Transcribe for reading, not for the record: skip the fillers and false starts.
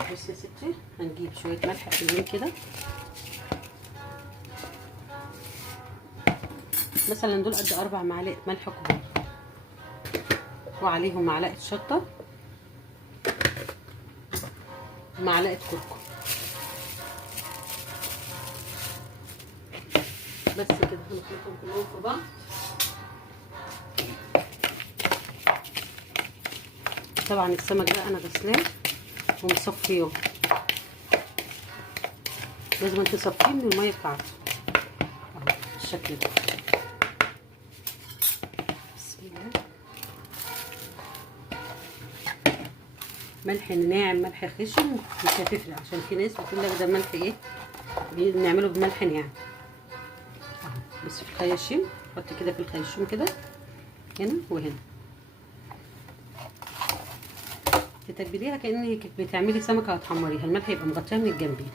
بصي يا ستي، هنجيب شويه ملح حلوين كده، مثلا دول قد 4 معالق ملح كبار، وعليهم معلقه شطه، معلقه كركم. بس كده هنخلطهم كلهم في بعض. طبعا السمك ده انا غسلاه ومصفيه، لازم تصفيه من الميه بتاعته اهو بالشكل ده. بسم الله. ملح ناعم ملح خشن مش هتفرق، عشان في ناس بتقول لك ده ملح ايه بنعمله بملح ناعم اهو. بس في الخياشيم حطي كده في الخياشيم كده هنا وهنا، تتبليها كأنك بتعملي سمكه هتحمريها، الملح يبقى مغطيها من الجنبين.